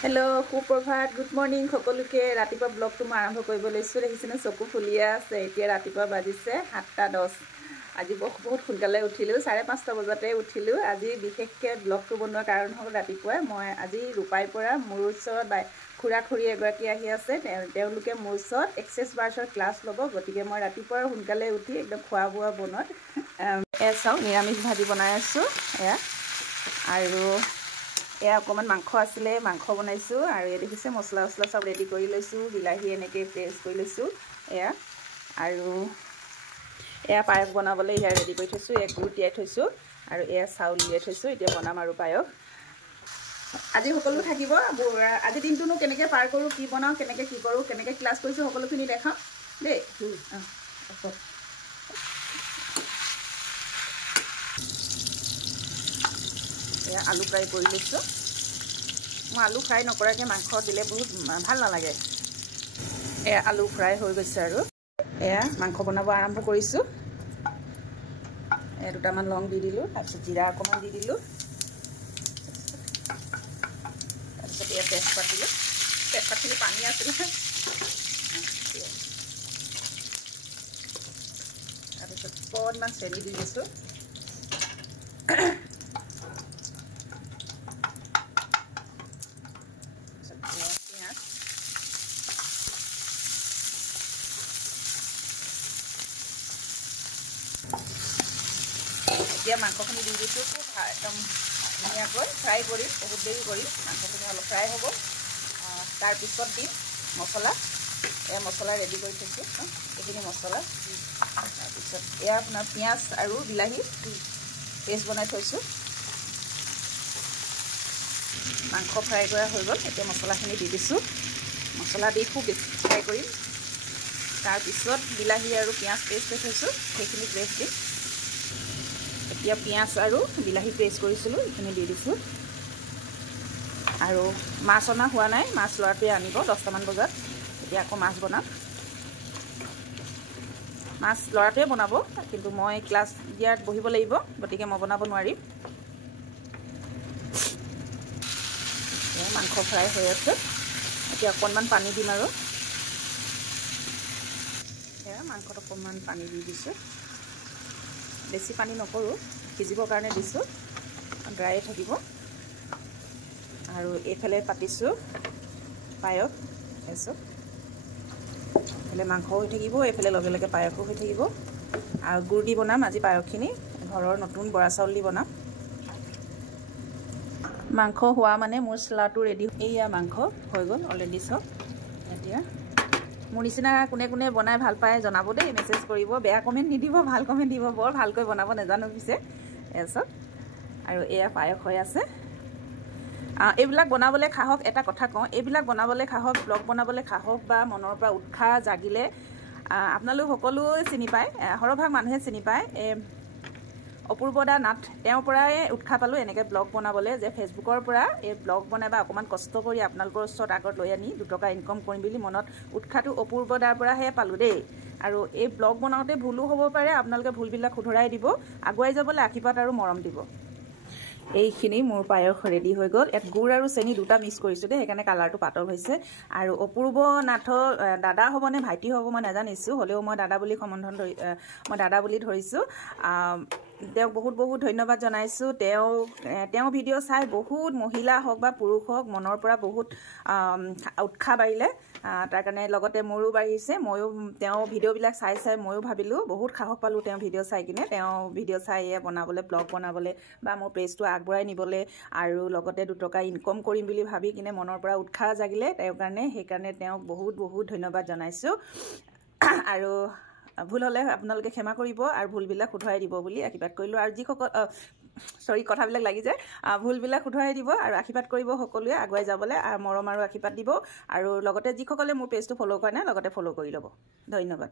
hello सुप्रभात good morning सकलोके रातिपुवा ब्लगটো মই আৰম্ভ কৰিব লৈছো দেখিছেনে চকু ফুলিয়া আছে এতিয়া ৰাতিপুৱা বাজিছে 7:10 আজি বহুত সোনকালে উঠিলো 5:30 বজাতে উঠিলো আজি বিশেষকৈ ব্লগটো বনোৱাৰ কাৰণ হ'ল ৰাতিপুৱা মই আজি ৰূপাইৰ পৰা মোৰ ওচৰত খুৰা খুৰী এগৰাকী আহি আছে তেওঁলোকে মোৰ ওচৰত এক্সেছ বাৰ্ছৰ ক্লাছ ল'ব গতিকে মই ৰাতিপুৱা সোনকালে উঠি একদম খোৱা বোৱা বনত চাও নিৰামিষ ভাজি বনাই আছো এয়া আৰু এয়া অকমান মাংস আছিলে মাংস বনাইছো আৰু এই দেখিছে মছলা সব ৰেডি কৰি লৈছো বিলাহী এনেকৈ প্ৰেছ কৰি লৈছো এয়া আৰু এয়া পায়স বনাবলৈ ইয়া ৰেডি কৰি থৈছো এক গুটিয়াই থৈছো আৰু এয়া চাউল লিয়াই থৈছো এতিয়া বনাম আৰু পায়স আজি সকলো থাকিব আজি দিনটোনো কেনেকৈ পাৰ কৰো কি বনাও কেনেকৈ কি কৰো কেনেকৈ ক্লাছ কৰিছো সকলোখিনি দেখাম দেই आलू फ्राई कर लो मैं आलू फ्राई नक मांस दिले बहुत भल नालागे आलू फ्राई हो गई मांस बनाब आरम्भ कर दुटामान लং दी दिल जीरा अकमान दी दिल तेजपात दिल तेजपात पानी आसो अकमान चेनी दी दिसो मांसखिनि दी दिसो खूब एकदम धुनियाक फ्राई कर बहुत देरी कर मांसखिनि अलग फ्राई हम तार पिছত दी मसला मसला रेडी कर थैसे ये मसला तार या अपना पियाज और बिलाही पेस्ट बना थैसो मांस फ्राई करा हो गल ए मसलाखिनि दी दिसो मसला दी खूब बेसि फ्राई कर तार पिছত बिलाही और पियाज पेस्ट थैसो सेखिनि पेस्ट दी এতিয়া পিয়াজ আৰু বিলাহী পেষ্ট কৰিছিলো এখিনি দি দিছো আৰু মাছ অনা হোৱা নাই মাছ লৰাটোৱে আনিব 10টা মান বজাত এতিয়া আকৌ মাছ বনাম মাছ লৰাটোৱে বনাব কিন্তু মই ক্লাছ দিয়াত বহিব লাগিব গতিকে মই বনাব নোৱাৰিম মাংস ফ্ৰাই হৈ আছে এতিয়া অকণমান পানী দিম আৰু মাংসত অকণমান পানী দি দিছো बेसि पानी नकरो सिजिबर कारण दिसो ड्राई থাকিব আৰু এফালে পাতিছো পায়স এসো এফালে মাংস হৈ থাকিব এফালে লগে লগে পায়সও হৈ থাকিব আৰু গুড় দি বনাম আজি পায়সখিনি ঘৰৰ নতুন বৰা চাউল দি বনাম মাংস হোৱা মানে মছলাটো ৰেডি এইয়া মাংস হৈ গল অলৰেডি সব এতিয়া মোৰ নিচিনা কোনে কোনে বনাই ভাল পায় জনাব দেই মেসেজ কৰিব বেয়া কমেন্ট নিদিব ভাল কমেন্ট দিব বৰ ভালকৈ বনাব নাজানো পিছে এসব আৰু এয়া পায়স হৈ আছে এইবিলাক বনাবলৈ খাহক এটা কথা কওঁ এইবিলাক বনাবলৈ খাহক ব্লগ বনাবলৈ খাহক বা মনৰ পৰা উৎসাহ জাগিলে আপোনালোক সকলো চিনি পায় হৰভাগ মানুহে চিনি পায় অপূৰ্বদা নাথ তেওঁৰ পৰাই উৎসাহ পালো এনেকৈ ব্লগ বনাবলৈ যে ফেসবুকৰ পৰা এই ব্লগ বনাবা অকমান কষ্ট কৰি আপোনালোকৰ ওচৰত আগত লৈ আনি 2 টকা ইনকাম কৰিম বুলি মনত উৎসাহটো অপূৰ্বদাৰ পৰাহে পালো দেই আৰু এই ব্লগ বনাওতে ভুলো হ'ব পাৰে আপোনালোকে ভুলবিলাক শুধৰাই দিব আগুৱাই যাবলৈ আশীৰ্বাদ আৰু মৰম দিব এইখিনি মোৰ পায়স ৰেডি হৈ গল এক গুড় আৰু চেনি দুটা মিক্স কৰিছো দে সেইকাৰণে কালাৰটো পাতল হৈছে আৰু অপূৰ্ব নাথ দাদা হ'বনে ভাইটি হ'ব মই নাজানিছো হলেও মই দাদা বুলি সম্বোধন মই দাদা বুলি ধৰিছো তেওঁ বহুত বহুত ধন্যবাদ জনাইছো তেওঁ ভিডিও চাই বহুত মহিলা হওক বা পুৰুষ হওক মনৰ পৰা বহুত উৎসাহ বাঢ়িলে তাৰ কাৰণে লগতে মোৰো বাঢ়িছে ময়ো তেওঁ ভিডিওবিলাক চাই ময়ো ভাবিলো বহুত সাহস পালো তেওঁ ভিডিও চাই কিনে তেওঁ ভিডিও চাই বনাবলৈ ব্লগ বনাবলৈ বা মোৰ পেজটো আগবঢ়াই নিবলৈ আৰু লগতে 2 টকা ইনকাম কৰিম বুলি ভাবি কিনে মনৰ পৰা উৎসাহ জাগিলে সেইকাৰণে তেওঁক বহুত বহুত ধন্যবাদ জনাইছো আৰু ভুল হলে আপোনালোকে ক্ষমা কৰিব আৰু ভুলবিলাক শুধৰাই দিব বুলি আশীৰ্বাদ কৰিলো আৰু যিসকল সৰি কথাবিলাক লাগি যায় ভুলবিলাক শুধৰাই দিব আৰু আশীৰ্বাদ কৰিব সকলোৱে আগুৱাই যাবলৈ আৰু মৰম আৰু আশীৰ্বাদ দিব আৰু লগতে যিসকলে মোৰ পেজটো ফলো কৰা নাই লগতে ফলো কৰি ল'ব ধন্যবাদ